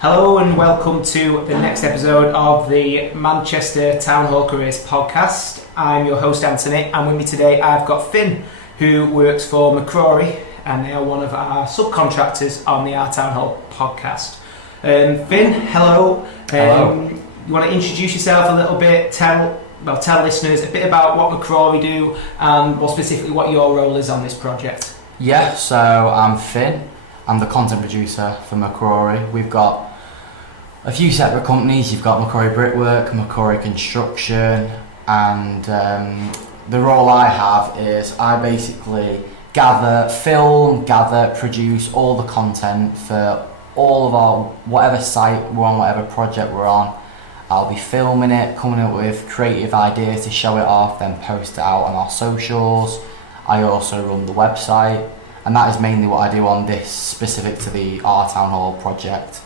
Hello and welcome to the next episode of the Manchester Town Hall Careers podcast. I'm your host Anthony, and with me today I've got Finn, who works for McCrory, and they are one of our subcontractors on the Our Town Hall podcast. Finn, hello. Hello. You want to introduce yourself a little bit, tell listeners a bit about what McCrory do and more specifically what your role is on this project. Yeah, so I'm Finn. I'm the content producer for McCrory. We've got a few separate companies. You've got McCrory Brickwork, McCrory Construction, and the role I have is I basically produce all the content for all of our, whatever site we're on, whatever project we're on. I'll be filming it, coming up with creative ideas to show it off, then post it out on our socials. I also run the website. And that is mainly what I do on this, specific to the Our Town Hall project.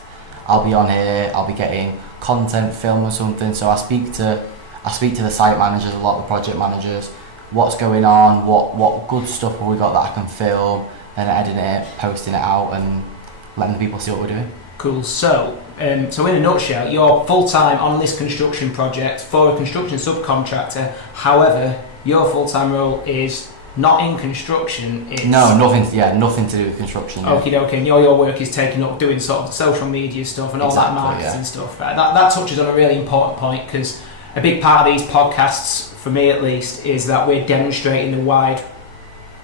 I'll be on here, I'll be getting content, film or something, so I speak to the site managers, a lot of the project managers, what's going on, what good stuff have we got that I can film, then editing it, posting it out and letting the people see what we're doing. Cool, so in a nutshell, you're full-time on this construction project for a construction subcontractor. However, your full-time role is not in construction. It's nothing to do with construction. Okay, and your work is taken up doing sort of social media stuff and all that marketing stuff. Right? That touches on a really important point, because a big part of these podcasts, for me at least, is that we're demonstrating the wide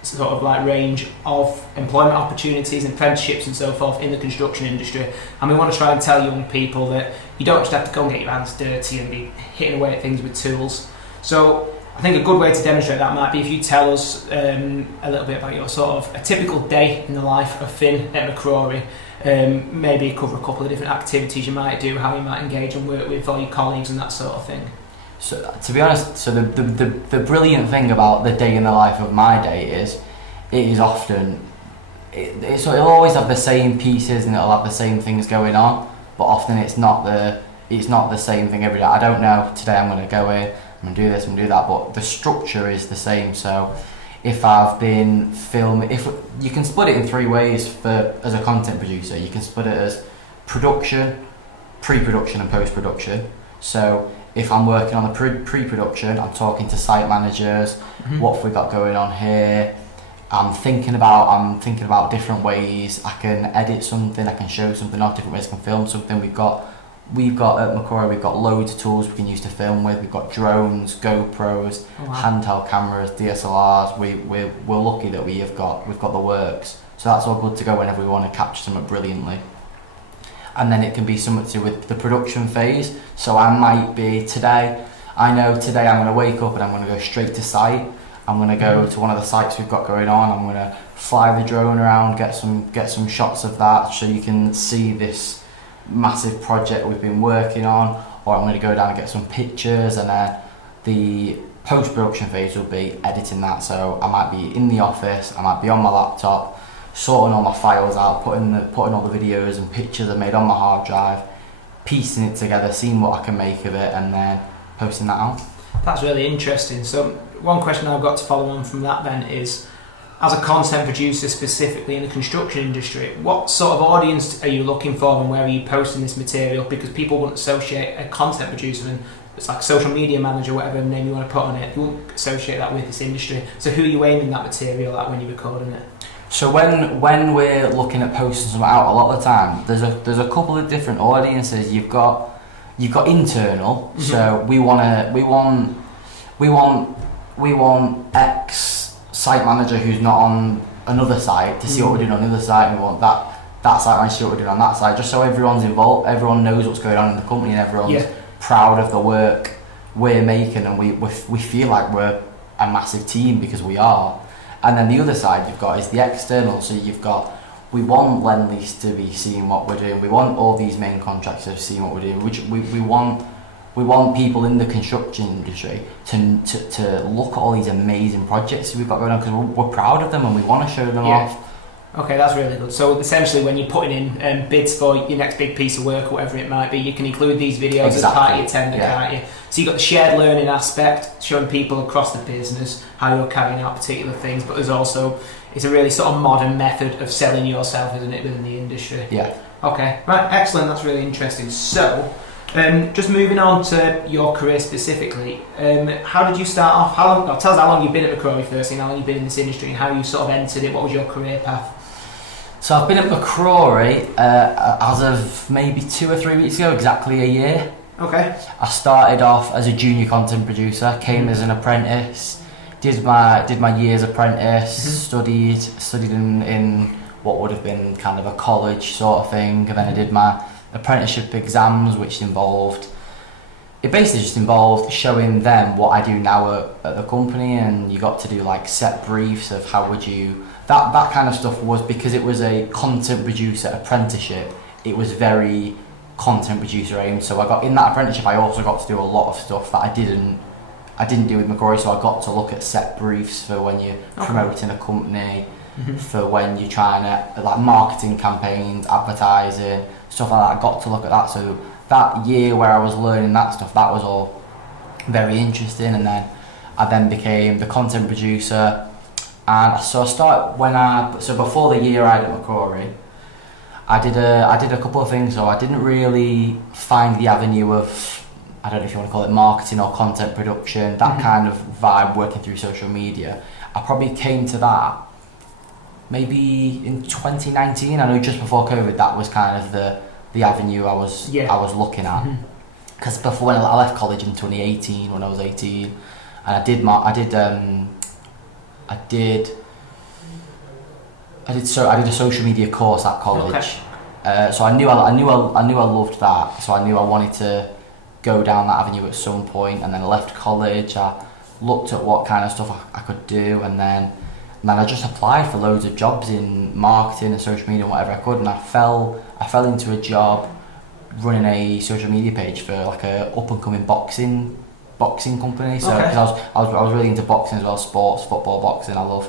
sort of like range of employment opportunities and apprenticeships and so forth in the construction industry, and we want to try and tell young people that you don't just have to go and get your hands dirty and be hitting away at things with tools. So I think a good way to demonstrate that might be if you tell us a little bit about your sort of a typical day in the life of Finn at McCrory. Maybe cover a couple of different activities you might do, how you might engage and work with all your colleagues and that sort of thing. So to be honest, the brilliant thing about the day in the life of my day is it is often it'll always have the same pieces and it'll have the same things going on, but often it's not the same thing every day. I don't know, today I'm going to go in, I'm going to do this, I'm going to do that, but the structure is the same. So if I've been filming, you can split it in three ways as a content producer. You can split it as production, pre-production and post-production. So if I'm working on the pre-production, I'm talking to site managers, what have we got going on here? I'm thinking about different ways I can edit something, I can show something off, different ways I can film something. We've got at McCrory, we've got loads of tools we can use to film with. We've got drones, GoPros, handheld cameras, DSLRs. We're lucky that we've got the works. So that's all good to go whenever we want to capture something brilliantly. And then it can be something to do with the production phase. So I might be today I'm going to wake up and I'm going to go straight to site. I'm going to go to one of the sites we've got going on. I'm going to fly the drone around, get some shots of that so you can see this massive project we've been working on, or I'm going to go down and get some pictures, and then the post-production phase will be editing that. So I might be in the office, I might be on my laptop, sorting all my files out, putting all the videos and pictures I made on my hard drive, piecing it together, seeing what I can make of it, and then posting that out. That's really interesting. So one question I've got to follow on from that then is, as a content producer specifically in the construction industry, what sort of audience are you looking for and where are you posting this material? Because people wouldn't associate a content producer, and it's like a social media manager, whatever name you want to put on it, you wouldn't associate that with this industry. So who are you aiming that material at when you're recording it? So when we're looking at posting something out, a lot of the time there's a couple of different audiences. You've got internal, so we want X site manager who's not on another site to see what we're doing on the other site, and we want that site manager to see what we're doing on that site, just so everyone's involved, everyone knows what's going on in the company, and everyone's proud of the work we're making, and we feel like we're a massive team because we are. And then the other side you've got is the external, so we want Lend-Lease to be seeing what we're doing, we want all these main contractors seeing what we're doing, which we want people in the construction industry to look at all these amazing projects we've got going on, because we're proud of them and we want to show them off. Okay, that's really good. So essentially when you're putting in bids for your next big piece of work or whatever it might be, you can include these videos as part of your tender, can't you? So you've got the shared learning aspect, showing people across the business how you're carrying out particular things, but there's also, it's a really sort of modern method of selling yourself, isn't it, within the industry? Yeah. Okay, right, excellent. That's really interesting. So, just moving on to your career specifically, how did you start off? Tell us how long you've been at McCrory first, and how long you've been in this industry, and how you sort of entered it. What was your career path? So I've been at McCrory as of maybe 2 or 3 weeks ago, exactly a year. Okay. I started off as a junior content producer, came as an apprentice, did my year's apprentice, studied in what would have been kind of a college sort of thing, and then I did my apprenticeship exams, which basically just involved showing them what I do now at the company, and you got to do like set briefs of how would you, that kind of stuff was, because it was a content producer apprenticeship, it was very content producer aimed. So I got in that apprenticeship, I also got to do a lot of stuff that I didn't do with McCrory. So I got to look at set briefs for when you're promoting a company, for when you're trying to, like, marketing campaigns, advertising, stuff like that. I got to look at that. So that year where I was learning that stuff, that was all very interesting. And then I became the content producer, and so I started so before the year I had at McCrory, I did a couple of things. So I didn't really find the avenue of, I don't know if you want to call it marketing or content production, that kind of vibe, working through social media. I probably came to that maybe in 2019. I know just before COVID, that was kind of the avenue I was looking at. Because before, when I left college in 2018, when I was 18, and I did a social media course at college. So I knew I loved that. So I knew I wanted to go down that avenue at some point. And then I left college. I looked at what kind of stuff I could do, and then I just applied for loads of jobs in marketing and social media and whatever I could. And I fell into a job running a social media page for like a up and coming boxing company. So because I was really into boxing as well, sports, football, boxing. I love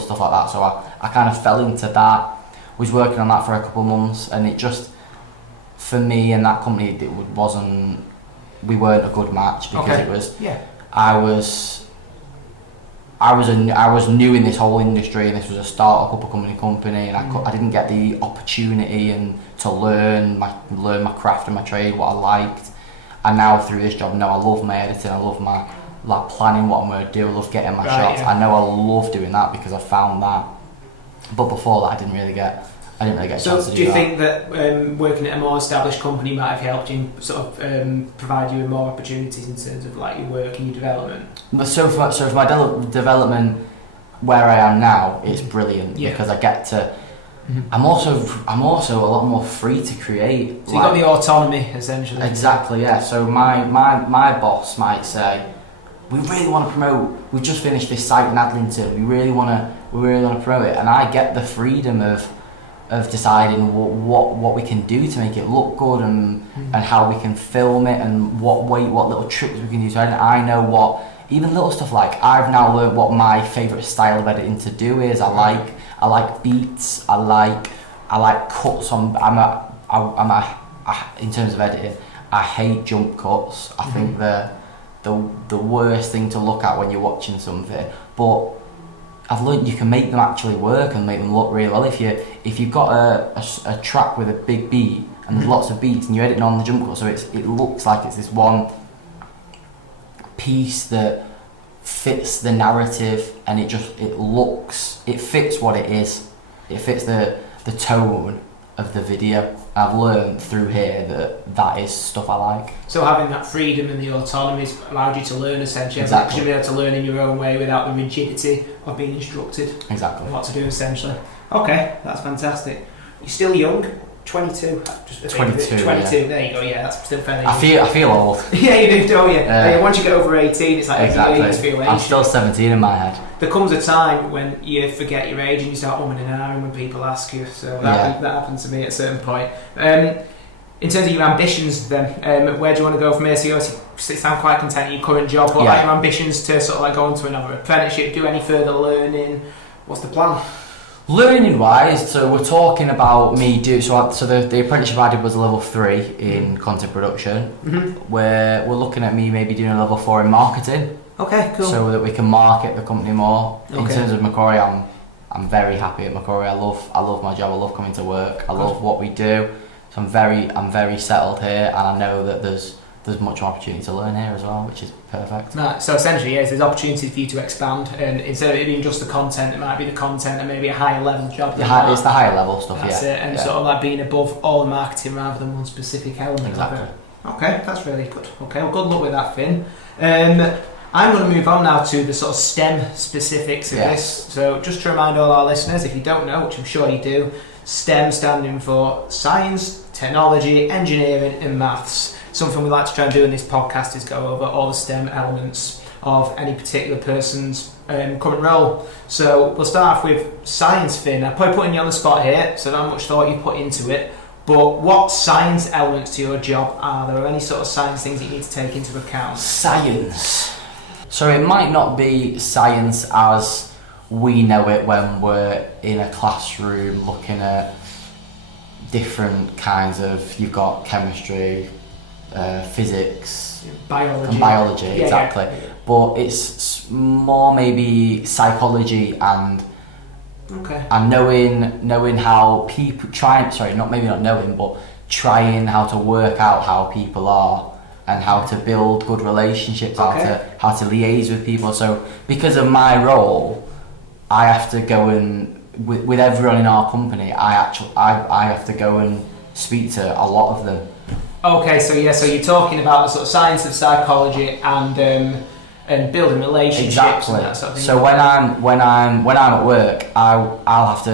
stuff like that. So I kind of fell into that. Was working on that for a couple of months, and it just, for me and that company, we weren't a good match, because it was, I was new in this whole industry, and this was a start-up up and coming company, and I didn't get the opportunity and to learn my craft and my trade, what I liked. And now through this job, I love my editing, I love my planning what I'm going to do, I love getting my shots. I know I love doing that because I found that. But before that, I didn't really get a chance to do that. So do you think that working at a more established company might have helped you sort of provide you with more opportunities in terms of like your work and your development? So for my development where I am now, it's brilliant, because I get to. I'm also a lot more free to create. So you got the autonomy, essentially. Exactly, yeah. So my boss might say, we really want to promote, we've just finished this site in Adlington, we really want to promote it, and I get the freedom of deciding what we can do to make it look good, and how we can film it, and what little tricks we can use. So I know what, even little stuff like, I've now learned what my favourite style of editing to do is. I like beats, I like cuts on, in terms of editing, I hate jump cuts. I think the worst thing to look at when you're watching something, but I've learned you can make them actually work and make them look really well. If you've got a track with a big beat and there's lots of beats and you're editing on the jump cut, so it looks like it's this one piece that fits the narrative, and it fits what it is. It fits the tone of the video. I've learned through here that is stuff I like. So having that freedom and the autonomy has allowed you to learn, essentially. Exactly. Because you've been able to learn in your own way without the rigidity of being instructed. Exactly. What to do, essentially. Okay, that's fantastic. You're still young. 22. 22. There you go. Yeah, that's still fairly. I feel old. Yeah, you do, don't you? Once you get over 18, it's like exactly. You just feel age. I'm still 17 in my head. There comes a time when you forget your age and you start umming and ahhing when people ask you. So that happened to me at a certain point. In terms of your ambitions, then, where do you want to go from here? So you sound quite content in your current job. What are your ambitions to sort of like go into another apprenticeship? Do any further learning? What's the plan? Learning wise, so we're talking about me the apprenticeship I did was a level 3 in content production. Where we're looking at me maybe doing a level 4 in marketing. Okay, cool. So that we can market the company more. In terms of McCrory, I'm very happy at McCrory. I love my job. I love coming to work. I love what we do. So I'm very settled here, and I know that there's much more opportunity to learn here as well, which is perfect. Right, so essentially, yes, there's opportunity for you to expand, and instead of it being just the content, it might be the content and maybe a higher level job. It's the higher level stuff, That's it, and sort of like being above all the marketing rather than one specific element exactly. of it. Okay, that's really good. Okay, well, good luck with that, Finn. I'm going to move on now to the sort of STEM specifics of this. So just to remind all our listeners, if you don't know, which I'm sure you do, STEM standing for Science, Technology, Engineering and Maths. Something we like to try and do in this podcast is go over all the STEM elements of any particular person's current role. So we'll start off with science, Finn. I'm probably putting you on the spot here, so not much thought you put into it. But what science elements to your job are there? Or any sort of science things that you need to take into account? Science. So it might not be science as we know it when we're in a classroom looking at different kinds of, you've got chemistry, physics, biology, exactly. Yeah. But it's more maybe psychology and knowing how people trying how to work out how people are and how to build good relationships, how to liaise with people. So because of my role, I have to go and with everyone in our company, I have to go and speak to a lot of them. Okay, so you're talking about the sort of science of psychology and building relationships. Exactly. And that sort of thing. So when I'm at work, I'll have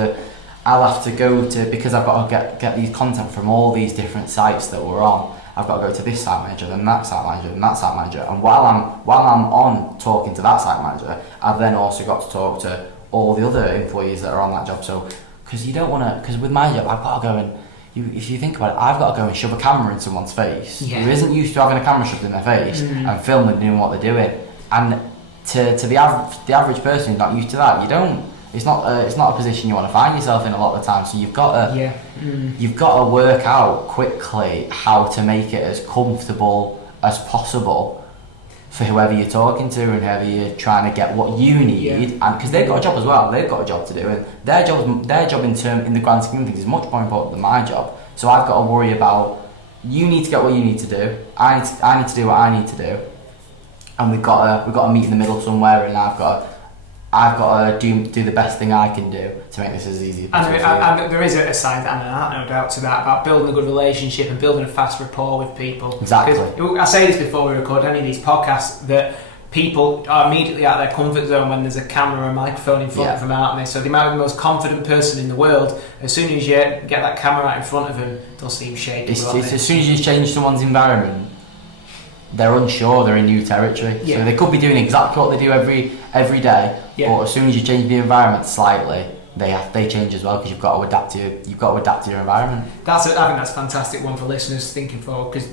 to go to, because I've got to get these content from all these different sites that we're on. I've got to go to this site manager, then that site manager, and that site manager. And while I'm on talking to that site manager, I've then also got to talk to all the other employees that are on that job. So because with my job, I've got to go and. If you think about it, I've got to go and shove a camera in someone's face who isn't used to having a camera shoved in their face and film them doing what they're doing. And to the average person who's not used to that, it's not a position you want to find yourself in a lot of the time. So you've got to work out quickly how to make it as comfortable as possible for whoever you're talking to and whoever you're trying to get what you need, and because they've got a job as well, they've got a job to do, and their job in the grand scheme of things is much more important than my job. So I've got to worry about, you need to get what you need to do, I need to do what I need to do, and we've got to meet in the middle somewhere, and I've got to do the best thing I can do to make this as easy as possible. And there is a side and an art, no doubt, to that, about building a good relationship and building a fast rapport with people. Exactly. I say this before we record any of these podcasts, that people are immediately out of their comfort zone when there's a camera or a microphone in front of them, aren't they? So they might be the most confident person in the world. As soon as you get that camera right in front of them, they'll seem shaky. It's as soon as you change someone's environment, they're unsure, they're in new territory. So they could be doing exactly what they do every day, but as soon as you change the environment slightly, they change as well, because you've got to adapt to your environment. I think that's a fantastic one for listeners thinking forward, because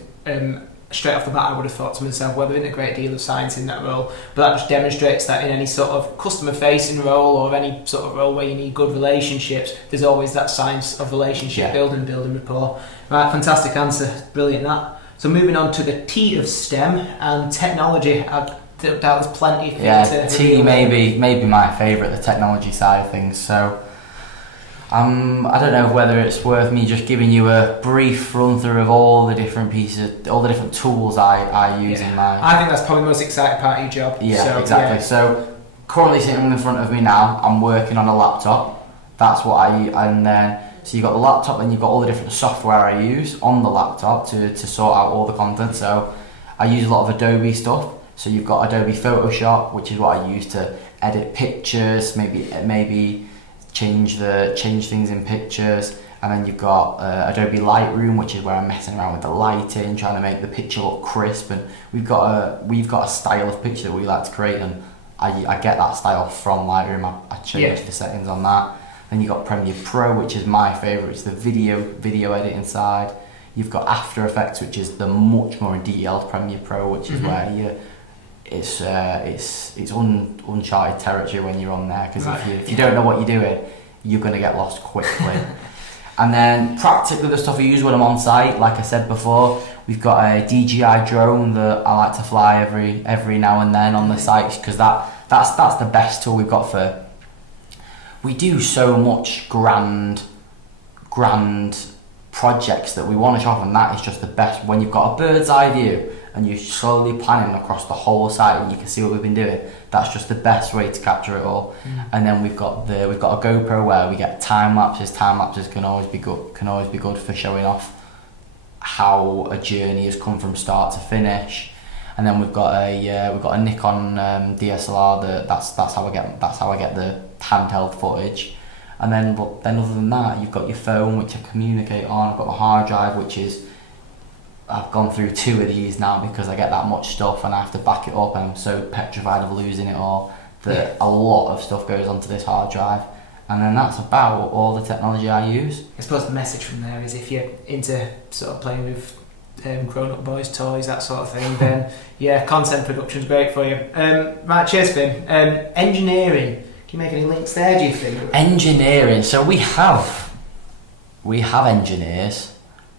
straight off the bat I would have thought to myself, well, there isn't a great deal of science in that role, but that just demonstrates that in any sort of customer facing role or any sort of role where you need good relationships, there's always that science of relationship building rapport. Right, fantastic answer, brilliant that. So moving on to the T of STEM and technology. I doubt there's plenty of things to T maybe my favourite, the technology side of things. So I don't know whether it's worth me just giving you a brief run through of all the different pieces, all the different tools I use in my... I think that's probably the most exciting part of your job. Yeah, so, exactly. Yeah. So currently sitting in front of me now, I'm working on a laptop. That's what so you've got the laptop, and you've got all the different software I use on the laptop to sort out all the content. So I use a lot of Adobe stuff. So you've got Adobe Photoshop, which is what I use to edit pictures, maybe change things in pictures. And then you've got Adobe Lightroom, which is where I'm messing around with the lighting, trying to make the picture look crisp. And we've got a style of picture that we like to create, and I get that style from Lightroom. I change the settings on that. Then you've got Premiere Pro, which is my favourite. It's the video editing side. You've got After Effects, which is the much more detailed Premiere Pro, which is where it's uncharted territory when you're on there, because if you don't know what you're doing, you're going to get lost quickly. And then practically the stuff I use when I'm on site, like I said before, we've got a DJI drone that I like to fly every now and then on the sites, because that's the best tool we've got we do so much grand projects that we want to show off, and that is just the best. When you've got a bird's eye view and you're slowly planning across the whole site and you can see what we've been doing, that's just the best way to capture it all. And then we've got a GoPro where we get time lapses. Time lapses can always be good for showing off how a journey has come from start to finish. And then we've got a Nikon DSLR. That's how I get the handheld footage. And then other than that, you've got your phone, which I communicate on. I've got my hard drive, which is, I've gone through 2 of these now because I get that much stuff and I have to back it up, and I'm so petrified of losing it all that a lot of stuff goes onto this hard drive. And then that's about all the technology I use. I suppose the message from there is if you're into sort of playing with grown-up boys' toys, that sort of thing, then yeah, content production's great for you. Right, cheers, Finn. Engineering. Can you make any links there, do you think? Engineering. So we have engineers,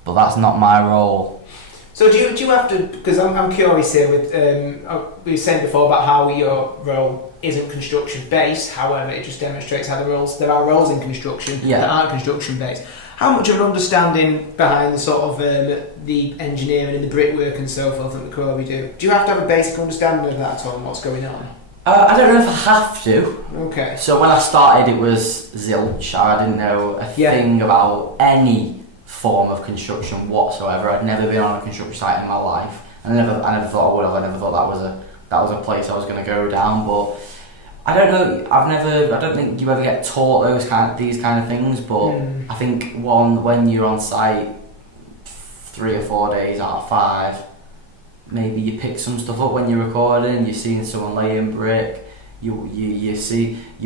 but that's not my role. So do you have to? Because I'm curious here. With we were saying before about how your role isn't construction based. However, it just demonstrates how there are roles in construction that aren't construction based. How much of an understanding behind the sort of the engineering and the brickwork and so forth that McCrory do? Do you have to have a basic understanding of that at all and what's going on? I don't know if I have to. Okay. So when I started, it was zilch. I didn't know a thing about any form of construction whatsoever. I'd never been on a construction site in my life. I never thought I would have. I never thought that was a place I was going to go down. But I don't know. I don't think you ever get taught these kind of things. But I think when you're on site 3 or 4 days out of 5, maybe you pick some stuff up when you're recording. You're seeing someone laying brick. You're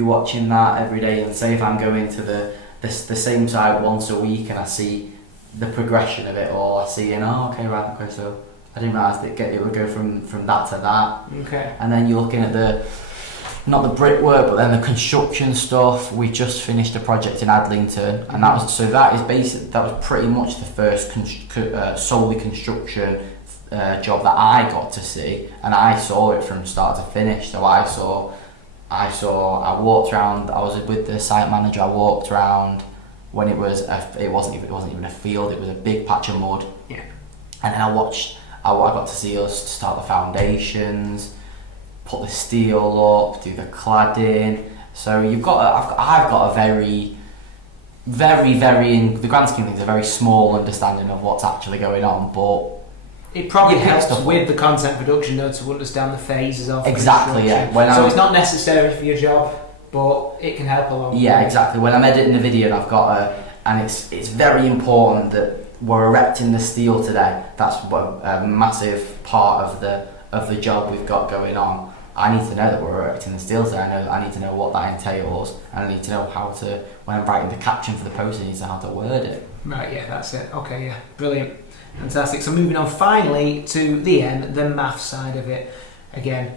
watching that every day. And say if I'm going to the same site once a week and I see the progression of it all, I see okay, so I didn't realise that it would go from that to that. Okay. And then you're looking at not the brickwork, but then the construction stuff. We just finished a project in Adlington, and that was pretty much the first solely construction job that I got to see, and I saw it from start to finish. So I walked around. I was with the site manager. I walked around when it wasn't even a field. It was a big patch of mud. Yeah. And then I got to see us start the foundations, put the steel up, do the cladding. So I've got a very, very, very, in the grand scheme of things, a very small understanding of what's actually going on, but it probably helps with the content production though to understand the phases of exactly. Yeah. So it's not necessary for your job, but it can help along. Yeah, exactly. When I'm editing a video and I've got and it's very important that we're erecting the steel today. That's a massive part of the job we've got going on. I need to know that we're erecting the steel today. I need to know what that entails, and I need to know how to, when I'm writing the caption for the post, I need to know how to word it. Right, yeah, that's it. Okay, yeah, brilliant. Fantastic. So moving on finally to the end, the maths side of it. Again,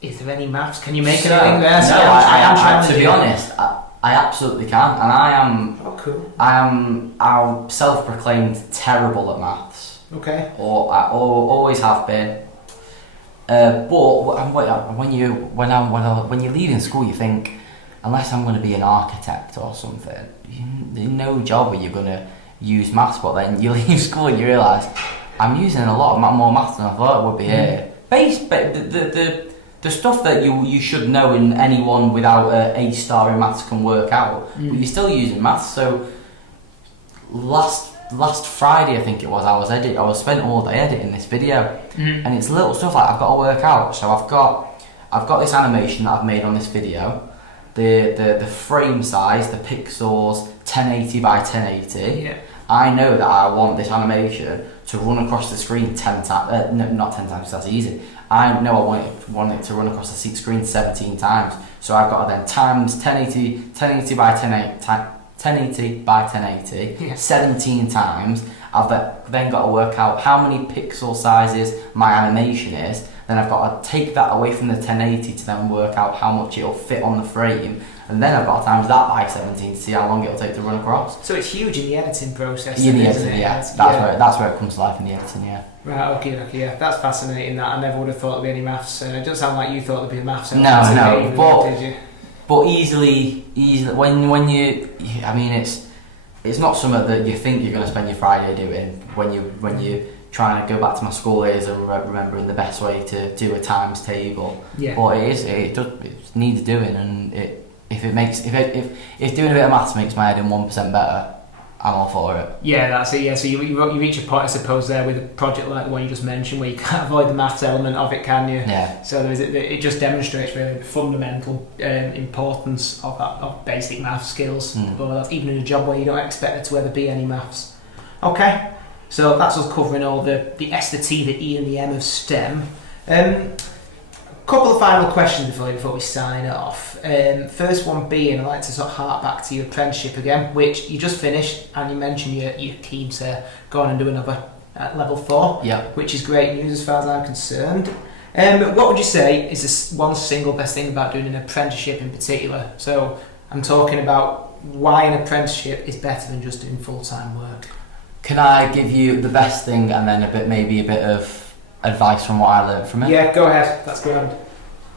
is there any maths? Can you make anything there? No, I am to be honest, I absolutely can, and I am. Oh, cool. I'm self-proclaimed terrible at maths. Okay. Or I always have been. But when you're leaving school, you think, unless I'm going to be an architect or something, there's no job where you're going to use maths. But then you leave school and you realise I'm using a lot more maths than I thought it would be here. The stuff that you should know and anyone without a star in maths can work out, but you're still using maths. So last Friday, I think it was, I was spent all day editing this video, and it's little stuff like I've got to work out. So I've got this animation that I've made on this video, the frame size, the pixels, 1080 by 1080. Yeah. I know that I want this animation to run across the screen 10 times, not 10 times, that's easy. I know I want it to run across the screen 17 times. So I've got to then times 1080 by 1080, 17 times. I've then got to work out how many pixel sizes my animation is. Then I've got to take that away from the 1080 to then work out how much it'll fit on the frame. And then I've got to times that by 17 to see how long it'll take to run across. So it's huge in the editing process. In the editing, yeah. That's where it comes to life in the editing, yeah. Right, okay, yeah. That's fascinating. That I never would have thought there'd be any maths. It doesn't sound like you thought there'd be maths. No, but easily when you, I mean, it's not something that you think you're going to spend your Friday doing when you trying to go back to my school days and remembering the best way to do a times table. Yeah. But it needs doing, and if doing a bit of maths makes my head in 1% better, I'm all for it. Yeah, that's it. Yeah, so you reach a point, I suppose, there with a project like the one you just mentioned, where you can't avoid the maths element of it, can you? Yeah. So it just demonstrates really the fundamental importance of basic maths skills. But even in a job where you don't expect there to ever be any maths. Okay, so that's us covering all the S, the T, the E, and the M of STEM. Couple of final questions before we sign off. First one being, I'd like to sort of hark back to your apprenticeship again, which you just finished, and you mentioned you're keen to go on and do another at level 4, which is great news as far as I'm concerned. What would you say is the one single best thing about doing an apprenticeship in particular? So I'm talking about why an apprenticeship is better than just doing full-time work. Can I give you the best thing and then maybe a bit of advice from what I learned from it? Yeah, go ahead. That's grand.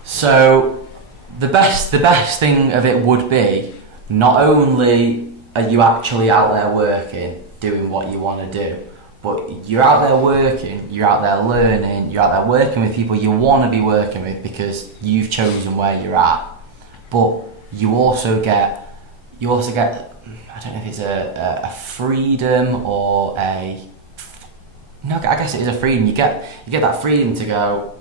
So the best thing of it would be, not only are you actually out there working, doing what you want to do, but you're out there working, you're out there learning, you're out there working with people you want to be working with because you've chosen where you're at. But you also get I don't know if it's a freedom or I guess it is a freedom. You get that freedom to go,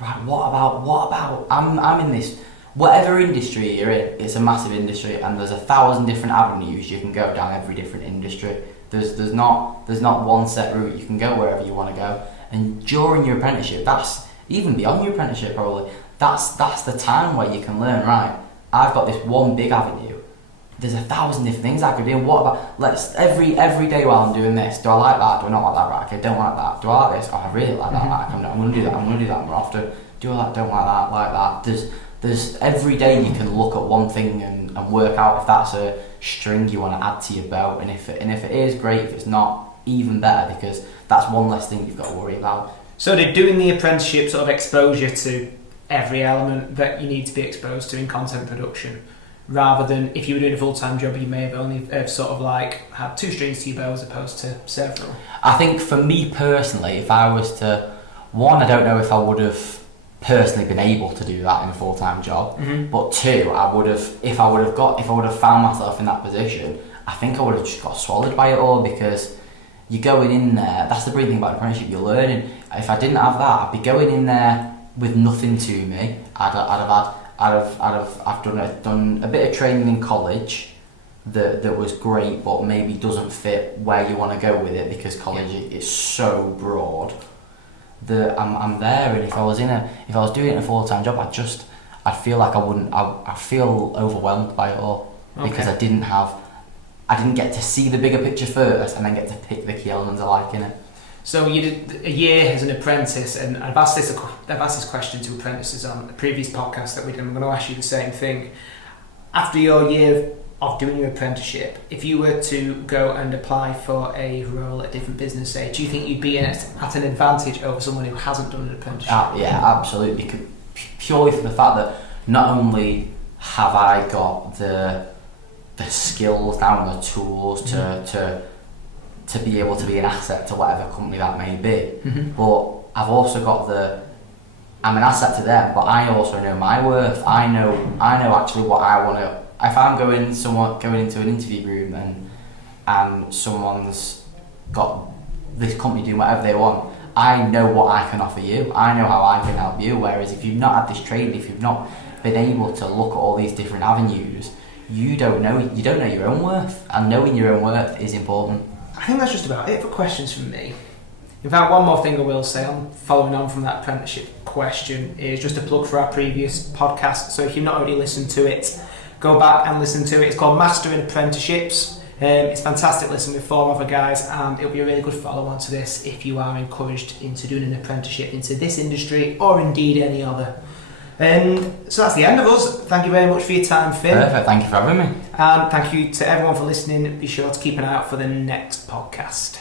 right, what about I'm in this, whatever industry you're in, it's a massive industry and there's 1,000 different avenues you can go down every different industry. There's not one set route. You can go wherever you want to go. And during your apprenticeship, that's even beyond your apprenticeship probably, that's the time where you can learn, right, I've got this one big avenue. There's 1,000 different things I could do. What about every day while I'm doing this? Do I like that? Do I not like that? Right, okay, don't like that. Do I like this? Oh, I really like that. Right, I'm going to do that. I'm going to do that more often. Do I don't like that? Like that. There's every day you can look at one thing and work out if that's a string you want to add to your bow. And if it is, great. If it's not, even better, because that's one less thing you've got to worry about. So did doing the apprenticeship sort of expose you to every element that you need to be exposed to in content production? Rather than if you were doing a full-time job, you may have only sort of like had 2 strings to your bow as opposed to several. I think for me personally, if I was to, one, I don't know if I would have personally been able to do that in a full-time job, but 2, if I would have found myself in that position, I think I would have just got swallowed by it all, because you're going in there. That's the brilliant thing about apprenticeship, you're learning. If I didn't have that, I'd be going in there with nothing to me. I've done a bit of training in college that was great, but maybe doesn't fit where you want to go with it, because college is so broad that I'm there. And if I was doing it in a full-time job, I feel like I feel overwhelmed by it all, because I didn't get to see the bigger picture first and then get to pick the key elements I like in it. So you did a year as an apprentice, and I've asked this question to apprentices on a previous podcast that we did. I'm going to ask you the same thing. After your year of doing your apprenticeship, if you were to go and apply for a role at a different business, say, do you think you'd be at an advantage over someone who hasn't done an apprenticeship? Yeah, absolutely. Purely for the fact that not only have I got the skills down, the tools to be able to be an asset to whatever company that may be, but I've also got I'm an asset to them, but I also know my worth. I know actually what I want to. If I'm going into an interview room and someone's got this company doing whatever they want, I know what I can offer you. I know how I can help you. Whereas if you've not had this training, if you've not been able to look at all these different avenues, you don't know your own worth, and knowing your own worth is important. I think that's just about it for questions from me. In fact, one more thing I will say, following on from that apprenticeship question, is just a plug for our previous podcast. So if you've not already listened to it, go back and listen to it. It's called Mastering Apprenticeships. It's fantastic listening with 4 other guys, and it'll be a really good follow-on to this if you are encouraged into doing an apprenticeship into this industry or indeed any other. And so that's the end of us. Thank you very much for your time, Finn. Perfect, thank you for having me. And thank you to everyone for listening. Be sure to keep an eye out for the next podcast.